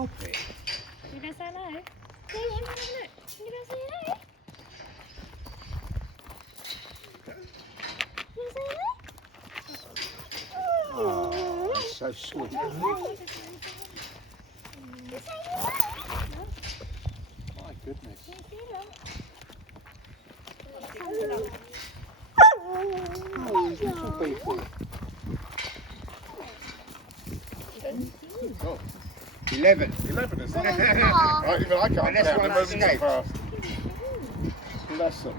carpet. Can you go say hello? No, can you go say hello? Oh, that's so sweet. My goodness. Oh, these little people. Oh, 11. 11 is it? Right, even I can't That's count one them I moving so escaped. fast. Bless them.